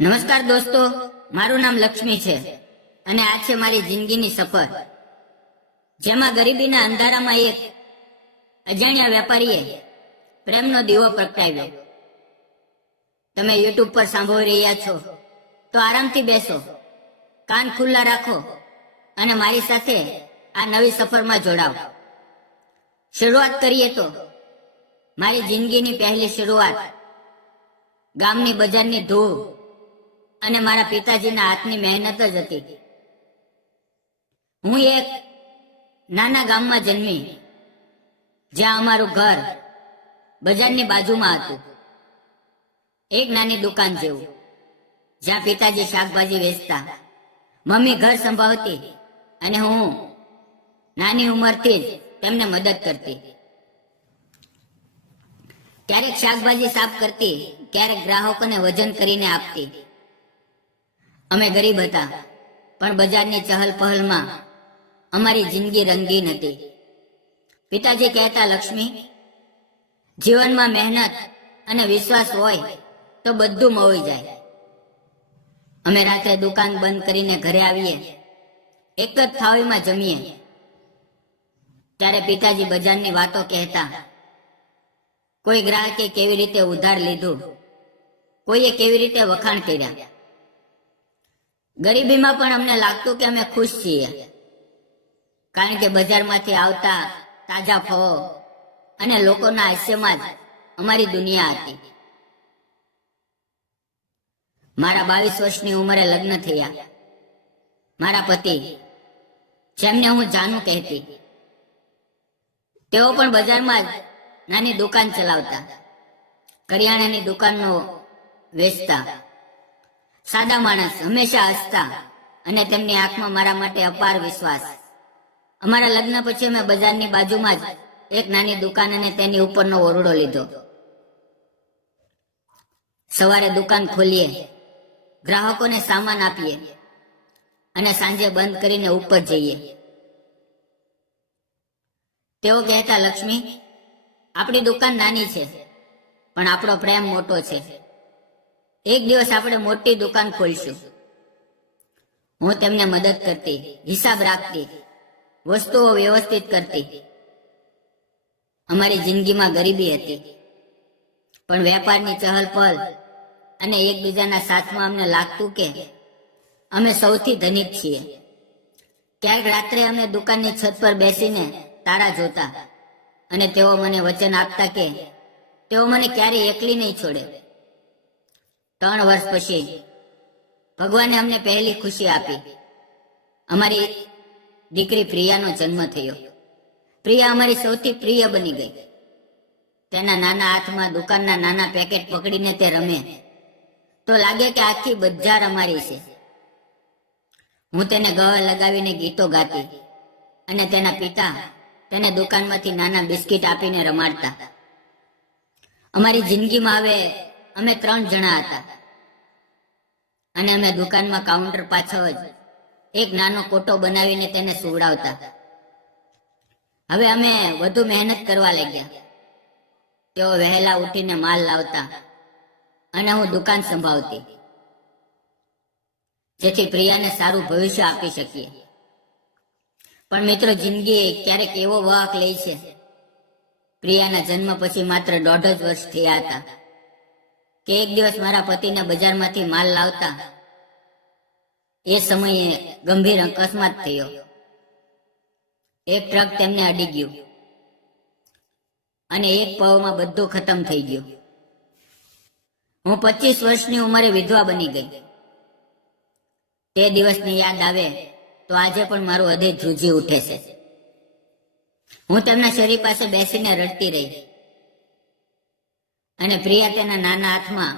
નમસ્કાર દોસ્તો, મારું નામ લક્ષ્મી છે અને આ છે મારી જિંદગીની સફર, જેમાં ગરીબીના અંધારામાં એક અજાણ્યા વેપારીએ પ્રેમનો દીવો પ્રગટાવ્યો. તમે યુટ્યુબ પર સાંભળી રહ્યા છો તો આરામથી બેસો, કાન ખુલ્લા રાખો અને મારી સાથે આ નવી સફરમાં જોડાઓ. શરૂઆત કરીએ તો મારી જિંદગીની પહેલી શરૂઆત ગામની બજારની ધૂળ અને મારા પિતાજીના હાથની મહેનત જ હતી. હું એક નાના ગામમાં જન્મી, જ્યાં અમારું ઘર બજારની બાજુમાં હતું. એક નાની દુકાન જેવું, જ્યાં પિતાજી શાકભાજી વેચતા, મમ્મી ઘર સંભાળતી અને હું નાની ઉંમરથી જ તેમને મદદ કરતી. ક્યારેક શાકભાજી સાફ કરતી, ક્યારેક ગ્રાહકોને વજન કરીને આપતી. અમે ગરીબ હતા, પણ બજારની ચહલ પહલમાં અમારી જિંદગી રંગીન હતી. પિતાજી કહેતા, લક્ષ્મી, જીવનમાં મહેનત અને વિશ્વાસ હોય તો બધું મળી જાય. અમે રાત્રે દુકાન બંધ કરીને ઘરે આવીએ, એક જ થાળીમાં જમીએ. ત્યારે પિતાજી બજારની વાતો કહેતા. કોઈ ગ્રાહકે કેવી રીતે ઉધાર લીધું, કોઈએ કેવી રીતે વખાણ કર્યા. ગરીબીમાં પણ અમને લાગતું કે અમે ખુશ છીએ, કારણ કે બજારમાંથી આવતા તાજા ફળો અને લોકોના હાસ્યમાં જ અમારી દુનિયા હતી. મારા 22 વર્ષની ઉંમરે લગ્ન થયા. મારા પતિ, જેમને હું જાનુ કહેતી, તેઓ પણ બજારમાં જ નાની દુકાન ચલાવતા, કરિયાણાની દુકાનો વેચતા. સાદા માણસ, હંમેશા હસતા અને તેમની આંખમાં મારા માટે અપાર વિશ્વાસ. અમારા લગ્ન પછી અમે બજારની બાજુમાં જ એક નાની દુકાન અને તેની ઉપરનો ઓરડો લીધો. સવારે દુકાન ખોલીએ, ગ્રાહકોને સામાન આપીએ અને સાંજે બંધ કરીને ઉપર જઈએ. તેઓ કહેતા, લક્ષ્મી, આપણી દુકાન નાની છે, પણ આપણો પ્રેમ મોટો છે. એક દિવસ આપણે મોટી દુકાન ખોલશું. હું તેમને મદદ કરતી, હિસાબ રાખતી, વસ્તુઓ વ્યવસ્થિત કરતી. અમારી જિંદગીમાં ગરીબી હતી, પણ વેપારની ચહલ પહલ અને એકબીજાના સાથમાં અમને લાગતું કે અમે સૌથી ધનિક છીએ. ક્યારેક રાત્રે અમે દુકાનની છત પર બેસીને તારા જોતા અને તેઓ મને વચન આપતા કે તેઓ મને ક્યારેય એકલી નહીં છોડે. 3 વર્ષ પછી ભગવાને અમને પહેલી ખુશી આપી. અમારી દીકરી પ્રિયાનો જન્મ થયો. પ્રિયા અમારી સૌથી પ્રિય બની ગઈ. તેના નાના હાથમાં દુકાનના નાના પેકેટ પકડીને તે રમે તો લાગે કે આખી બજાર અમારી છે. હું તેને ગળે લગાવીને ગીતો ગાતી અને તેના પિતા તેને દુકાનમાંથી નાના બિસ્કિટ આપીને રમાડતા. અમારી જિંદગીમાં હવે અમે 3 જણા હતા અને અમે દુકાનમાં કાઉન્ટર પાછળ જ એક નાનો કોટો બનાવીને તેને સુવડાવતા. હવે અમે વધુ મહેનત કરવા લાગ્યા. તેઓ વહેલા ઉઠીને માલ લાવતા અને હું દુકાન સંભાળતી, જેથી પ્રિયાને સારું ભવિષ્ય આપી શકીએ. પણ મિત્રો, જિંદગી ક્યારેક એવો વાંક લે છે. પ્રિયાના જન્મ પછી માત્ર 1.5 જ વર્ષ થયા હતા કે એક દિવસ મારા પતિને બજારમાંથી માલ લાવતા એ સમયે ગંભીર અકસ્માત થયો. એક ટ્રક તેમને અડી ગયું અને એક પળમાં બધું ખતમ થઈ ગયું. હું 25 વર્ષની ઉંમરે વિધવા બની ગઈ. તે દિવસની યાદ આવે તો આજે પણ મારું હૃદય ધ્રુજી ઉઠે છે. હું તેમના શરીર પાસે બેસીને રડતી રહી અને પ્રિયા તેના નાના હાથમાં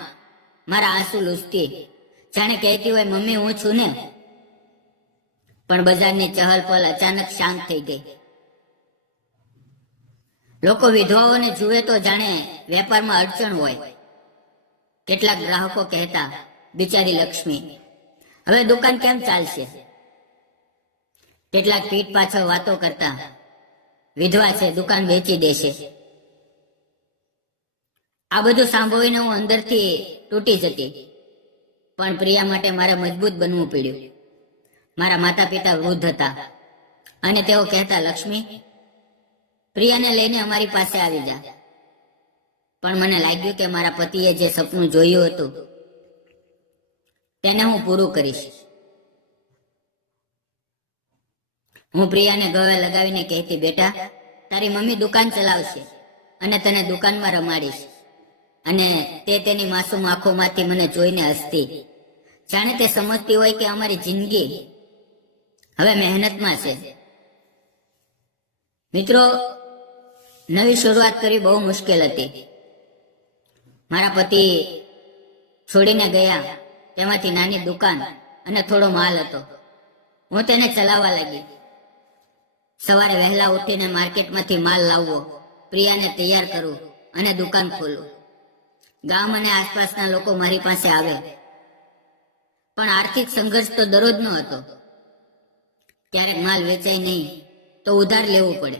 મારા આંસુ લૂછતી, જાણે કહેતી હોય, મમ્મી, હું છું ને. પણ બજારની ચહલ પહલ અચાનક શાંત થઈ ગઈ. લોકો વિધવાઓને જુએ તો જાણે વેપારમાં અડચણ હોય. કેટલાક ગ્રાહકો કહેતા, બિચારી લક્ષ્મી, હવે દુકાન કેમ ચાલશે? કેટલાક પીઠ પાછળ વાતો કરતા, વિધવા છે, દુકાન વેચી દેશે. આ બધું સાંભળીને હું અંદરથી તૂટી જતી. પણ પ્રિયા માટે મારે મજબૂત બનવું પડ્યું. મારા માતા પિતા વૃદ્ધ હતા અને તેઓ કહેતા, લક્ષ્મી, પ્રિયાને લઈને અમારી પાસે આવી જા. પણ મને લાગ્યું કે મારા પતિએ જે સપનું જોયું હતું તેને હું પૂરું કરીશ. હું પ્રિયાને ગળે લગાવીને કહેતી, બેટા, તારી મમ્મી દુકાન ચલાવશે અને તને દુકાનમાં રમાડીશ. અને તે તેની માસૂમ આંખોમાંથી મને જોઈને હસતી, જાણે તે સમજતી હોય કે અમારી જિંદગી હવે મહેનતમાં છે. મિત્રો, નવી શરૂઆત કરવી બહુ મુશ્કેલ હતી. મારા પતિ છોડીને ગયા, તેમાંથી નાની દુકાન અને થોડો માલ હતો. હું તેને ચલાવવા લાગી. સવારે વહેલા ઉઠીને માર્કેટમાંથી માલ લાવવો, પ્રિયાને તૈયાર કરવું અને દુકાન ખોલવું. ગામ અને આસપાસના લોકો મારી પાસે આવે, પણ આર્થિક સંઘર્ષ તો દરરોજનો હતો. ક્યારેક માલ વેચાય નહીં તો ઉધાર લેવું પડે.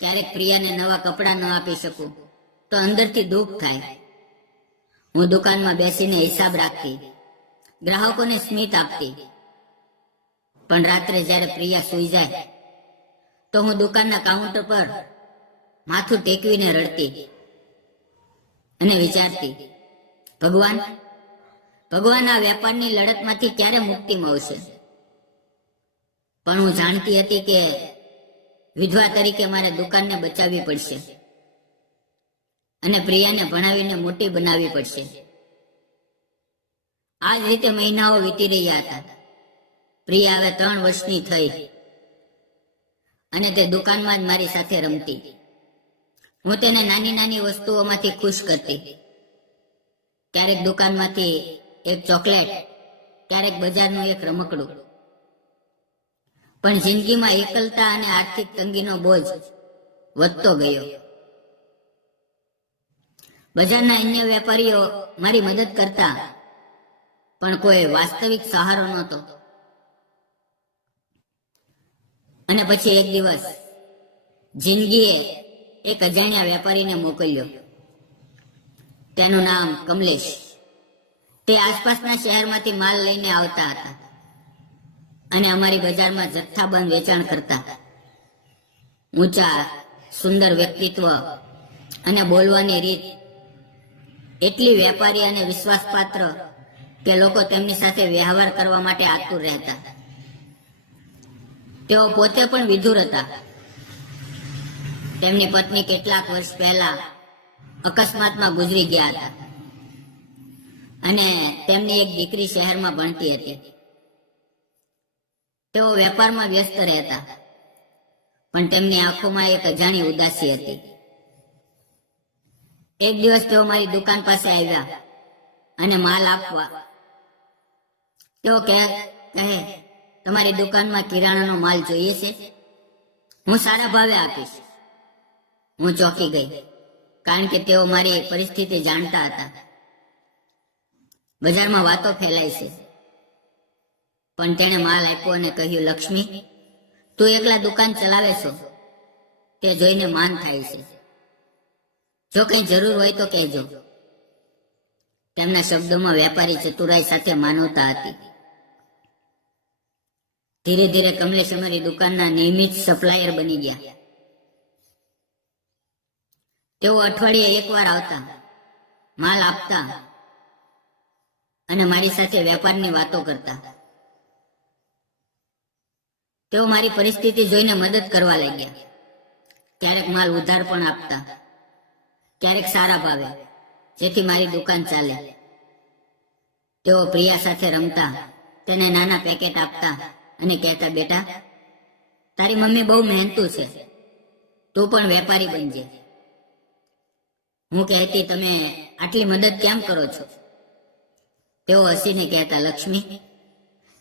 ક્યારેક પ્રિયાને નવા કપડાં ન આપી શકું તો અંદરથી દુઃખ થાય. હું દુકાનમાં બેસીને હિસાબ રાખતી, ગ્રાહકોને સ્મિત આપતી. પણ રાત્રે જ્યારે પ્રિયા સૂઈ જાય તો હું દુકાનના કાઉન્ટર પર માથું ટેકવીને રડતી અને વિચારતી, ભગવાન આ વેપારની લડતમાંથી ક્યારે મુક્તિ મળશે. પણ હું જાણતી હતી કે વિધવા તરીકે મારે દુકાનને બચાવવી પડશે અને પ્રિયાને ભણાવીને મોટી બનાવવી પડશે. આ જ રીતે મહિનાઓ વીતી રહ્યા હતા. પ્રિયા હવે 3 વર્ષની થઈ અને તે દુકાનમાં જ મારી સાથે રમતી. હું તેને નાની નાની વસ્તુઓમાંથી ખુશ કરતી. ક્યારેક દુકાનમાંથી એક ચોકલેટ, ક્યારેક બજારનું એક રમકડું. પણ જિંદગીમાં એકલતા અને આર્થિક તંગીનો બોજ વધતો ગયો. બજારના અન્ય વેપારીઓ મારી મદદ કરતા, પણ કોઈ વાસ્તવિક સહારો નહોતો. અને પછી એક દિવસ જિંદગીએ એક અજાણ્યા વેપારીને મોકલ્યો. તેનું નામ કમલેશ. તે આસપાસના શહેરમાંથી માલ લઈને આવતા હતા અને અમારી બજારમાં જથ્થાબંધ વેચાણ કરતા. ઊંચા, સુંદર વ્યક્તિત્વ અને બોલવાની રીત એટલી વેપારી અને વિશ્વાસપાત્ર કે લોકો તેમની સાથે વ્યવહાર કરવા માટે આતુર રહેતા. તેઓ પોતે પણ વિધુર હતા. તેમની પત્ની કેટલાક વર્ષ પહેલા અકસ્માતમાં ગુજરી ગયા હતા અને તેમની એક દીકરી શહેરમાં ભણતી હતી. તેઓ વેપારમાં વ્યસ્ત રહેતા, પણ તેમની આંખોમાં એક અજાણી ઉદાસી હતી. એક દિવસ તેઓ મારી દુકાન પાસે આવ્યા અને માલ આપવા. તેઓ કહે, તમારી દુકાનમાં કિરાણાનો માલ જોઈએ છે? હું સારા ભાવે આપીશ. હું ચોંકી ગઈ, કારણ કે તેઓ મારી પરિસ્થિતિ જાણતા હતા. બજારમાં વાતો ફેલાય છે. પણ તેણે માલ આપ્યો અને કહ્યું, લક્ષ્મી, તું એકલા દુકાન ચલાવે છો તે જોઈને માન થાય છે. જો કંઈ જરૂર હોય તો કહેજો. તેમના શબ્દોમાં વેપારી ચતુરાઈ સાથે માનવતા હતી. ધીરે ધીરે કમલેશ અમારી દુકાનના નિયમિત સપ્લાયર બની ગયા. તેઓ અઠવાડિયે એકવાર આવતા, માલ આપતા અને મારી સાથે વેપારની વાતો કરતા. તેઓ મારી પરિસ્થિતિ જોઈને મદદ કરવા લાગ્યા. ક્યારેક માલ ઉધાર પણ આપતા, ક્યારેક સારા ભાવે, જેથી મારી દુકાન ચાલે. તેઓ પ્રિયા સાથે રમતા, તેને નાના પેકેટ આપતા અને કહેતા, બેટા, તારી મમ્મી બહુ મહેનતુ છે, તું પણ વેપારી બનજે. હું કહેતી, તમે આટલી મદદ કેમ કરો છો? તેઓ હસીને કહેતા,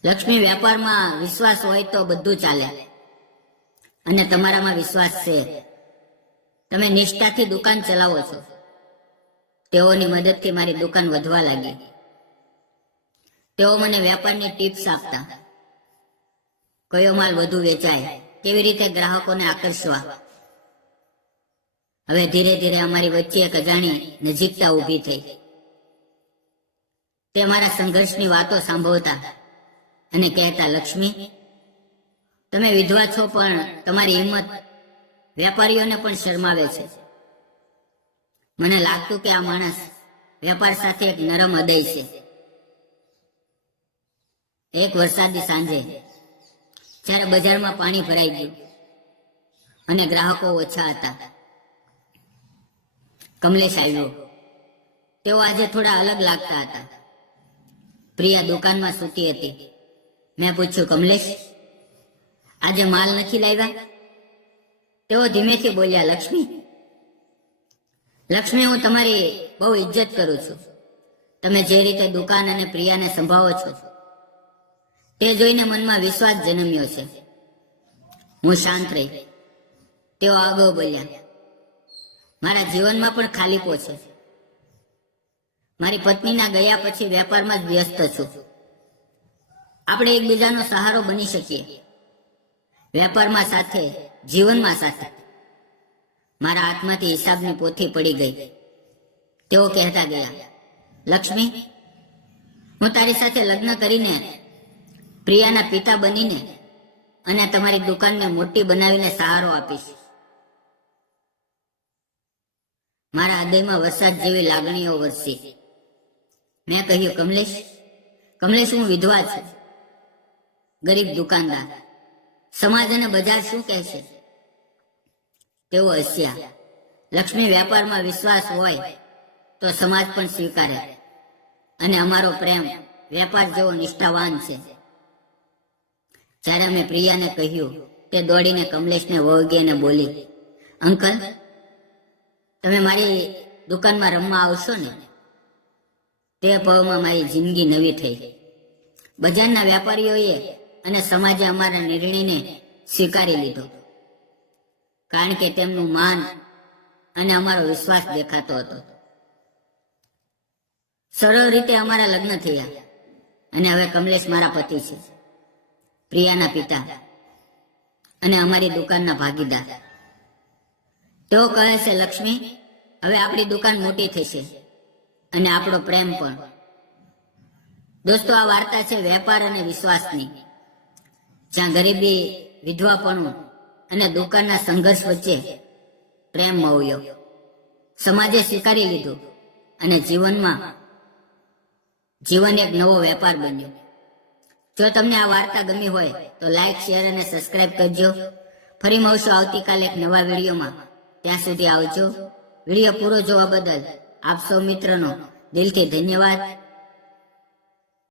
લક્ષ્મી, વેપારમાં વિશ્વાસ હોય તો બધું ચાલે અને તમારામાં વિશ્વાસ છે. તમે નિષ્ઠાથી દુકાન ચલાવો છો. તેઓની મદદથી મારી દુકાન વધવા લાગી. તેઓ મને વેપારની ટિપ્સ આપતા, કયો માલ વધુ વેચાય, કેવી રીતે ગ્રાહકોને આકર્ષવા. હવે ધીરે ધીરે અમારી વચ્ચે એક અજાણી નજીકતા ઊભી થઈ. તે મારા સંઘર્ષની વાતો સાંભળતા અને કહેતા, લક્ષ્મી, તમે વિધવા છો, પણ તમારી હિંમત વેપારીઓને પણ શરમાવે છે. મને લાગતું કે આ માણસ વેપાર સાથે એક નરમ હૃદય છે. એક વરસાદી સાંજે જ્યારે બજારમાં પાણી ભરાઈ ગયું અને ગ્રાહકો ઓછા હતા, કમલેશ આવ્યો. તેઓ આજે થોડા અલગ લાગતા હતા. પ્રિયા દુકાનમાં સૂતી હતી. મેં પૂછ્યું, કમલેશ, આજે માલ નથી લાવ્યા? તેઓ ધીમેથી બોલ્યા, લક્ષ્મી, હું તમારી બહુ ઇજ્જત કરું છું. તમે જે રીતે દુકાન અને પ્રિયાને સંભાળો છો તે જોઈને મનમાં વિશ્વાસ જન્મ્યો છે. હું શાંત રહી. તેઓ આગળ બોલ્યા, મારા જીવનમાં પણ ખાલીપો છે. મારી પત્નીના ગયા પછી વેપારમાં જ વ્યસ્ત છું. આપણે એકબીજાનો સહારો બની શકીએ, વેપારમાં સાથે, જીવનમાં સાથે. મારા હાથમાંથી હિસાબની પોથી પડી ગઈ. તેઓ કહેતા ગયા, લક્ષ્મી, હું તારી સાથે લગ્ન કરીને, પ્રિયાના પિતા બનીને અને તમારી દુકાનને મોટી બનાવીને સહારો આપીશ. મારા હૃદયમાં વરસાદ જેવી લાગણીઓ વરસી. મેં કહ્યું, કમલેશ, હું વિધવા છું, ગરીબ દુકાનદાર. સમાજ અને બજાર શું કહેશે? તેઓ હસ્યા. લક્ષ્મી, વેપારમાં વિશ્વાસ હોય તો સમાજ પણ સ્વીકારે, અને અમારો પ્રેમ વેપાર જેવો નિષ્ઠાવાન છે. જ્યારે મેં પ્રિયાને કહ્યું, તે દોડીને કમલેશને વળગી અને બોલી, અંકલ, તમે મારી દુકાનમાં રમવા આવશો ને? તે પળમાં મારી જિંદગી નવી થઈ. બજારના વેપારીઓએ અને સમાજે અમારા નિર્ણયને સ્વીકારી લીધો, કારણ કે તેમનું માન અને અમારો વિશ્વાસ દેખાતો હતો. સરળ રીતે અમારા લગ્ન થયા અને હવે કમલેશ મારા પતિ છે, પ્રિયાના પિતા અને અમારી દુકાનના ભાગીદાર. તેઓ કહે છે, લક્ષ્મી, હવે આપણી દુકાન મોટી થશે અને આપણો પ્રેમ પણ. દોસ્તો, આ વાર્તા છે વેપાર અને વિશ્વાસની, જ્યાં ગરીબી, વિધવાપણું અને દુકાનના સંઘર્ષ વચ્ચે પ્રેમ મળ્યો, સમાજે સ્વીકારી લીધું અને જીવન એક નવો વેપાર બન્યો. જો તમને આ વાર્તા ગમી હોય તો લાઈક, શેર અને સબસ્ક્રાઇબ કરજો. ફરી મળશું આવતીકાલે એક નવા વિડીયોમાં. ત્યાં સુધી આવજો. વિડીયો પૂરો જોવા બદલ આપ સૌ મિત્રોનો દિલથી ધન્યવાદ.